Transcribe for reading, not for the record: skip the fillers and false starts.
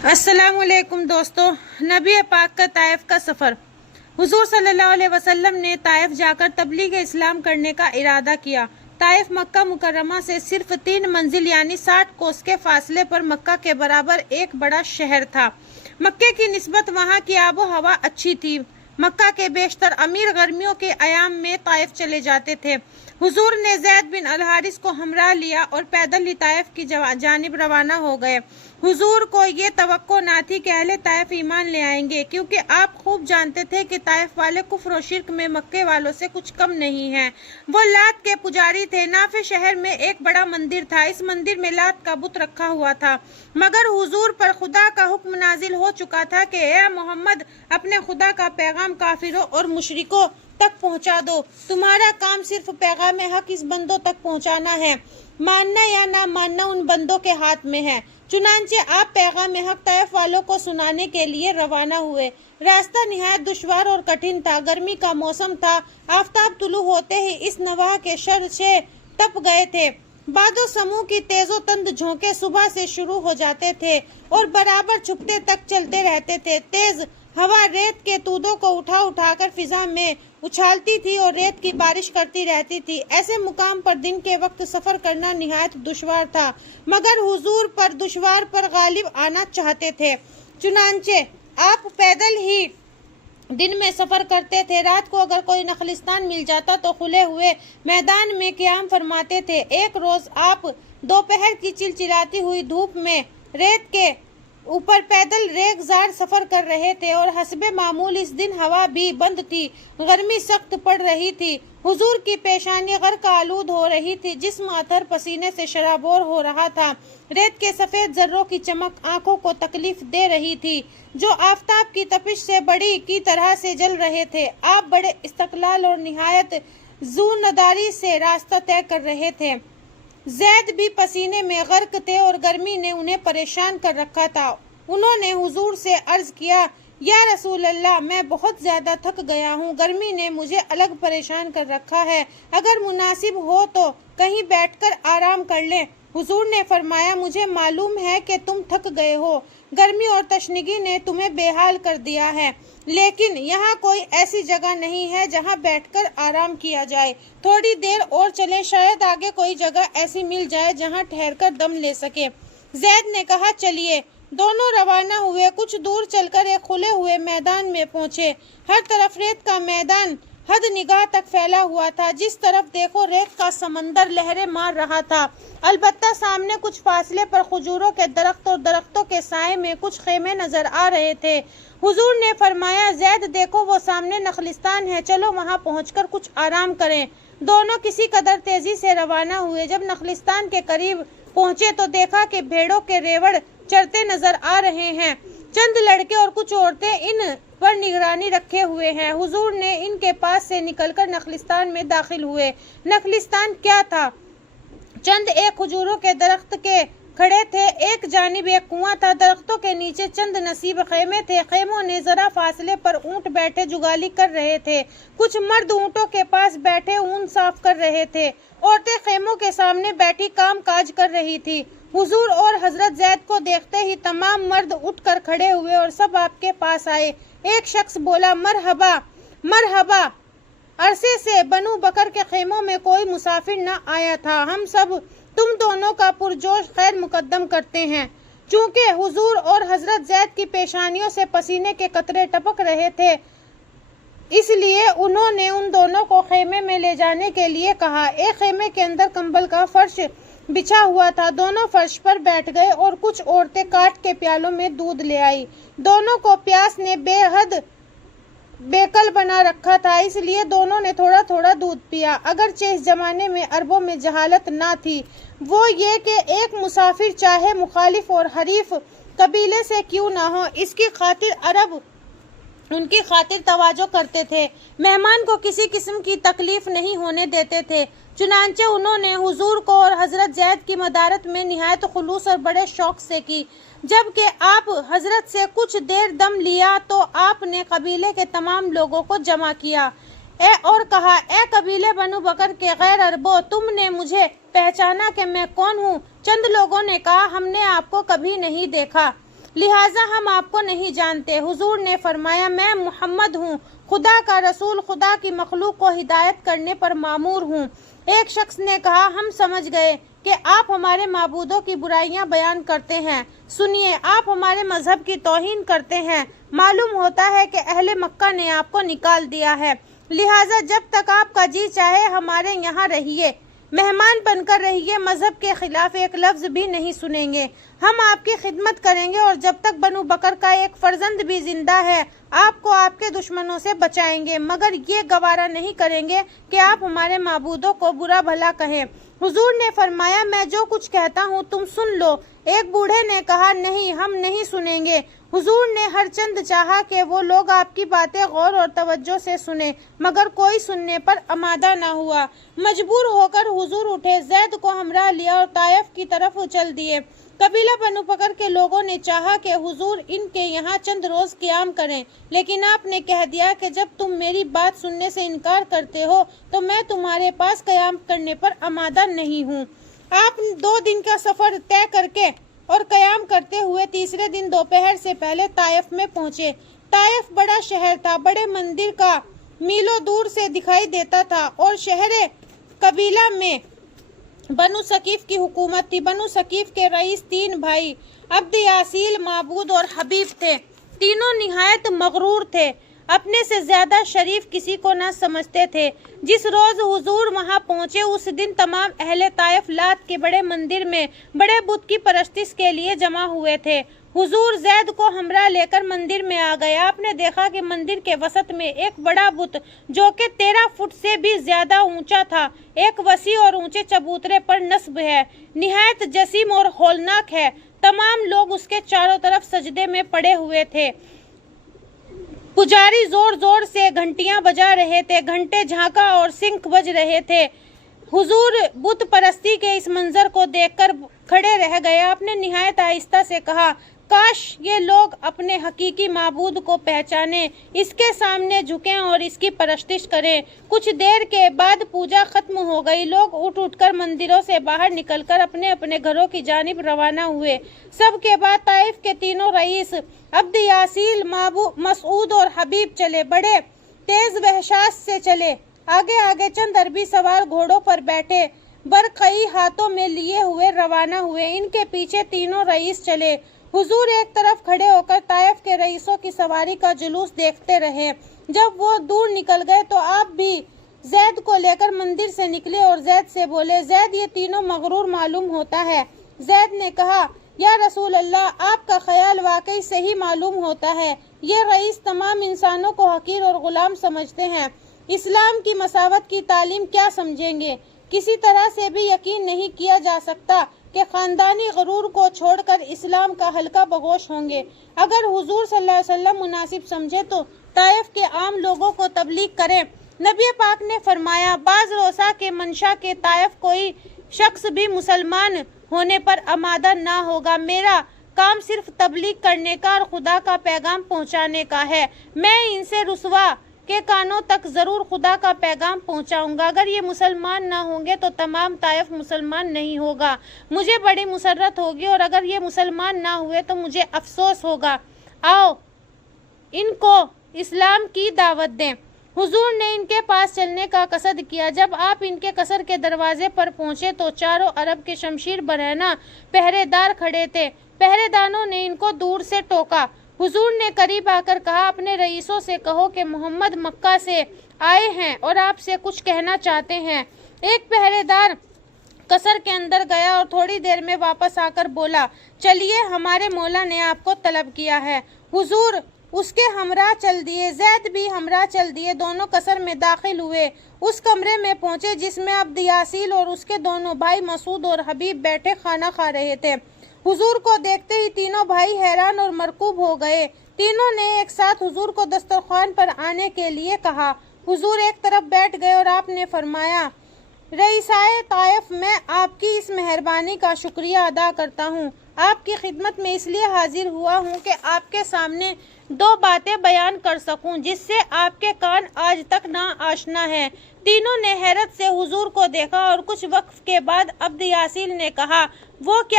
अस्सलाम वालेकुम दोस्तों। नबी पाक का ताइफ का सफ़र। हुजूर सल्लल्लाहु अलैहि वसल्लम ने ताइफ जाकर तबलीग इस्लाम करने का इरादा किया। ताइफ मक्का मुकर्रमा से सिर्फ 3 मंजिल यानी 60 कोस के फासले पर मक्का के बराबर एक बड़ा शहर था। मक्के की निस्बत वहाँ की आबो हवा अच्छी थी। मक्का के बेशतर अमीर गर्मियों के अयाम में ताइफ चले जाते थे। हुजूर ने ज़ैद बिन अल हारिस को हमरा लिया और पैदल ही ताइफ की जानिब रवाना हो गए। हुजूर को ये तवक्को ना थी कि अहले ताइफ ईमान ले आएंगे, क्योंकि आप खूब जानते थे कि ताइफ वाले कुफ्र और शिर्क में मक्के वालों से कुछ कम नहीं हैं। वो लात के पुजारी थे। नाफे शहर में एक बड़ा मंदिर था। इस मंदिर में लात का बुत रखा हुआ था, मगर हुजूर पर खुदा का हुक्म नाजिल हो चुका था कि ए मोहम्मद, अपने खुदा का पैगाम काफिरों और मुशरिकों तक पहुंचा दो। तुम्हारा काम सिर्फ पैगाम हक इस बंदों तक पहुंचाना है। मानना या ना मानना उन बंदों के हाथ में है। चुनांचे आप पैगाम हक ताइफ वालों को सुनाने के लिए रवाना हुए। रास्ता निहायत दुश्वार और कठिन था। गर्मी का मौसम था। आफताब तुलू होते ही इस नवाह के शर से तप गए थे। बादो समूह की तेजो तंद झोंके सुबह से शुरू हो जाते थे और बराबर छुपते तक चलते रहते थे। तेज हवा रेत के तूदों को उठा उठाकर फिजा में उछालती थी और रेत की बारिश करती रहती थी। ऐसे मुकाम पर दिन के वक्त सफर करना निहायत दुश्वार था, मगर हुजूर पर दुश्वार पर गालिब आना चाहते थे। चुनांचे आप पैदल ही दिन में सफर करते थे। रात को अगर कोई नखलिस्तान मिल जाता तो खुले हुए मैदान में क़याम फरमाते थे। एक रोज आप दोपहर की चिलचिलाती हुई धूप में रेत के ऊपर पैदल रेगजार सफर कर रहे थे और हस्बे मामूल इस दिन हवा भी बंद थी। गर्मी सख्त पड़ रही थी। हुजूर की पेशानी गर्क आलूद हो रही थी। जिस्म अतर पसीने से शराबोर हो रहा था। रेत के सफेद जर्रों की चमक आंखों को तकलीफ दे रही थी, जो आफताब की तपिश से बड़ी की तरह से जल रहे थे। आप बड़े इस्तकलाल और निहायत ज़ूनदारी से रास्ता तय कर रहे थे। ज़ैद भी पसीने में गर्क थे और गर्मी ने उन्हें परेशान कर रखा था। उन्होंने हुजूर से अर्ज किया, या रसूल अल्लाह, मैं बहुत ज्यादा थक गया हूँ। गर्मी ने मुझे अलग परेशान कर रखा है। अगर मुनासिब हो तो कहीं बैठकर आराम कर लें। हुजूर ने फरमाया, मुझे मालूम है कि तुम थक गए हो। गर्मी और तशनगी ने तुम्हें बेहाल कर दिया है, लेकिन यहाँ कोई ऐसी जगह नहीं है जहाँ बैठकर आराम किया जाए। थोड़ी देर और चले, शायद आगे कोई जगह ऐसी मिल जाए जहाँ ठहरकर दम ले सके। ज़ैद ने कहा, चलिए। दोनों रवाना हुए। कुछ दूर चलकर एक खुले हुए मैदान में पहुंचे। हर तरफ रेत का मैदान हद निगाह तक फैला हुआ था। जिस तरफ देखो रेत का समंदर लहरें मार रहा था। अलबत्ता सामने कुछ फासले पर खजूरों के दरख्त और दरख्तों के साए में कुछ खेमे नजर आ रहे थे। हुजूर ने फरमाया, ज़ैद देखो, वो सामने नखलिस्तान है, चलो वहां पहुंचकर कुछ आराम करें। दोनों किसी कदर तेजी से रवाना हुए। जब नखलिस्तान के करीब पहुंचे तो देखा कि भेड़ों के रेवड़ चरते नजर आ रहे हैं। चंद लड़के और कुछ औरतें इन पर निगरानी रखे हुए हैं। हुजूर ने इनके पास से निकलकर नखलिस्तान में दाखिल हुए। नखलिस्तान क्या था? चंद एक खजूरों के दरख्त के खड़े थे। एक जानिब एक कुआं था। दरख्तों के नीचे चंद नसीब खेमे थे। खेमों ने जरा फासले पर ऊंट बैठे जुगाली कर रहे थे। कुछ मर्द ऊंटों के पास बैठे ऊन साफ कर रहे थे। औरतें खेमों के सामने बैठी काम काज कर रही थी। हुजूर और हजरत ज़ैद को देखते ही तमाम मर्द उठकर खड़े हुए और सब आपके पास आए। एक शख्स बोला, मरहबा मरहबा, अरसे से बनु बकर के खेमों में कोई मुसाफिर न आया था। हम सब तुम दोनों का पुरजोश खैर मुकद्दम करते हैं। चूंकि हुजूर और हजरत ज़ैद की पेशानियों से पसीने के कतरे टपक रहे थे, इसलिए उन्होंने उन दोनों को खेमे में ले जाने के लिए कहा। एक खेमे के अंदर कंबल का फर्श बिछा हुआ था। दोनों फर्श पर बैठ गए और कुछ औरतें काट के प्यालों में दूध ले आई। दोनों को प्यास ने बेहद बेकल बना रखा था, इसलिए दोनों ने थोड़ा थोड़ा दूध पिया। अगरचे इस जमाने में अरबों में जहालत ना थी, वो ये कि एक मुसाफिर चाहे मुखालिफ और हरीफ कबीले से क्यों ना हो, इसकी खातिर अरब उनकी खातिर तवाजो करते थे। मेहमान को किसी किस्म की तकलीफ नहीं होने देते थे। चुनांचे उन्होंने हुजूर को और हजरत ज़ैद की मदारत में निहायत खुलूस और बड़े शौक से की। जबकि आप हजरत से कुछ देर दम लिया तो आपने कबीले के तमाम लोगों को जमा किया और कहा, ए कबीले बनु बकर के गैर अरबो, तुमने मुझे पहचाना कि मैं कौन हूँ? चंद लोगों ने कहा, हमने आपको कभी नहीं देखा। لہٰذا ہم آپ کو نہیں جانتے۔ حضور نے فرمایا میں محمد ہوں، خدا کا رسول، خدا کی مخلوق کو ہدایت کرنے پر مامور ہوں۔ ایک شخص نے کہا ہم سمجھ گئے کہ آپ ہمارے معبودوں کی برائیاں بیان کرتے ہیں، سنیے آپ ہمارے مذہب کی توہین کرتے ہیں۔ معلوم ہوتا ہے کہ اہل مکہ نے آپ کو نکال دیا ہے، لہٰذا جب تک آپ کا جی چاہے ہمارے یہاں رہیے، مہمان بن کر رہیے، مذہب کے خلاف ایک لفظ بھی نہیں سنیں گے، ہم آپ کی خدمت کریں گے، اور جب تک بنو بکر کا ایک فرزند بھی زندہ ہے آپ کو آپ کے دشمنوں سے بچائیں گے، مگر یہ گوارا نہیں کریں گے کہ آپ ہمارے معبودوں کو برا بھلا کہیں۔ حضور نے فرمایا میں جو کچھ کہتا ہوں تم سن لو۔ ایک بوڑھے نے کہا نہیں ہم نہیں سنیں گے۔ حضور نے ہر چند چاہا کہ وہ لوگ آپ کی باتیں غور اور توجہ سے سنیں، مگر کوئی سننے پر آمادہ نہ ہوا۔ مجبور ہو کر حضور اٹھے، زید کو ہمراہ لیا اور طائف کی طرف چل دیے۔ قبیلہ بنو بکر کے لوگوں نے چاہا کہ حضور ان کے یہاں چند روز قیام کریں، لیکن آپ نے کہہ دیا کہ جب تم میری بات سننے سے انکار کرتے ہو تو میں تمہارے پاس قیام کرنے پر آمادہ نہیں ہوں۔ آپ 2 دن کا سفر طے کر کے اور قیام کرتے ہوئے تیسرے دن دوپہر سے پہلے طائف میں پہنچے۔ طائف بڑا شہر تھا، بڑے مندر کا میلوں دور سے دکھائی دیتا تھا، اور شہر قبیلہ میں بنو ثقیف کی حکومت تھی۔ بنو ثقیف کے رئیس 3 بھائی عبد یاسیل، معبود اور حبیب تھے۔ تینوں نہایت مغرور تھے، اپنے سے زیادہ شریف کسی کو نہ سمجھتے تھے۔ جس روز حضور وہاں پہنچے اس دن تمام اہل طائف لات کے بڑے مندر میں بڑے بت کی پرستش کے لیے جمع ہوئے تھے۔ حضور زید کو ہمراہ لے کر مندر میں آ گئے۔ آپ نے دیکھا کہ مندر کے وسط میں ایک بڑا بت جو کہ 13 فٹ سے بھی زیادہ اونچا تھا، ایک وسیع اور اونچے چبوترے پر نصب ہے، نہایت جسیم اور ہولناک ہے۔ تمام لوگ اس کے چاروں طرف سجدے میں پڑے ہوئے تھے۔ پجاری زور زور سے گھنٹیاں بجا رہے تھے، گھنٹے جھانکا اور سنکھ بج رہے تھے۔ حضور بت پرستی کے اس منظر کو دیکھ کر کھڑے رہ گئے۔ آپ نے نہایت آہستہ سے کہا کاش یہ لوگ اپنے حقیقی معبود کو پہچانیں، اس کے سامنے جھکیں اور اس کی پرستش کریں۔ کچھ دیر کے بعد پوجا ختم ہو گئی، لوگ اٹھ کر مندروں سے باہر نکل کر اپنے اپنے گھروں کی جانب روانہ ہوئے۔ سب کے بعد طائف کے تینوں رئیس عبد یاسیل، مسعود اور حبیب چلے، بڑے تیز وحشات سے چلے۔ آگے آگے چند عربی سوار گھوڑوں پر بیٹھے برقعی ہاتھوں میں لیے ہوئے روانہ ہوئے، ان کے پیچھے تینوں رئیس چلے۔ حضور ایک طرف کھڑے ہو کر طائف کے رئیسوں کی سواری کا جلوس دیکھتے رہے۔ جب وہ دور نکل گئے تو آپ بھی زید کو لے کر مندر سے نکلے اور زید سے بولے زید یہ تینوں مغرور معلوم ہوتا ہے۔ زید نے کہا یا رسول اللہ آپ کا خیال واقعی صحیح معلوم ہوتا ہے، یہ رئیس تمام انسانوں کو حقیر اور غلام سمجھتے ہیں، اسلام کی مساوات کی تعلیم کیا سمجھیں گے؟ کسی طرح سے بھی یقین نہیں کیا جا سکتا کہ خاندانی غرور کو چھوڑ کر اسلام کا حلقہ بگوش ہوں گے۔ اگر حضور صلی اللہ علیہ وسلم مناسب سمجھے تو طائف کے عام لوگوں کو تبلیغ کریں۔ نبی پاک نے فرمایا بعض روزہ کے منشا کے طائف کوئی شخص بھی مسلمان ہونے پر آمادہ نہ ہوگا۔ میرا کام صرف تبلیغ کرنے کا اور خدا کا پیغام پہنچانے کا ہے۔ میں ان سے رسوا کے کانوں تک ضرور خدا کا پیغام پہنچاؤں گا۔ اگر یہ مسلمان نہ ہوں گے تو تمام طائف مسلمان نہیں ہوگا، مجھے بڑی مسرت ہوگی، اور اگر یہ مسلمان نہ ہوئے تو مجھے افسوس ہوگا۔ آؤ ان کو اسلام کی دعوت دیں۔ حضور نے ان کے پاس چلنے کا قصد کیا۔ جب آپ ان کے قصر کے دروازے پر پہنچے تو چاروں عرب کے شمشیر برہنہ پہرے دار کھڑے تھے۔ پہرے داروں نے ان کو دور سے ٹوکا۔ حضور نے قریب آ کر کہا اپنے رئیسوں سے کہو کہ محمد مکہ سے آئے ہیں اور آپ سے کچھ کہنا چاہتے ہیں۔ ایک پہرے دار قصر کے اندر گیا اور تھوڑی دیر میں واپس آ کر بولا چلیے ہمارے مولا نے آپ کو طلب کیا ہے۔ حضور اس کے ہمراہ چل دیے، زید بھی ہمراہ چل دیے، دونوں قصر میں داخل ہوئے۔ اس کمرے میں پہنچے جس میں عبد یاسیل اور اس کے دونوں بھائی مسعود اور حبیب بیٹھے کھانا کھا رہے تھے۔ حضور کو دیکھتے ہی تینوں بھائی حیران اور مرکوب ہو گئے۔ تینوں نے ایک ساتھ حضور کو دسترخوان پر آنے کے لیے کہا۔ حضور ایک طرف بیٹھ گئے اور آپ نے فرمایا رئیسائے طائف میں آپ کی اس مہربانی کا شکریہ ادا کرتا ہوں۔ آپ کی خدمت میں اس لیے حاضر ہوا ہوں کہ آپ کے سامنے 2 باتیں بیان کر سکوں جس سے آپ کے کان آج تک نہ آشنا ہیں۔ تینوں نے حیرت سے حضور کو دیکھا اور کچھ وقت کے بعد عبد یاسیل نے کہا وہ کیا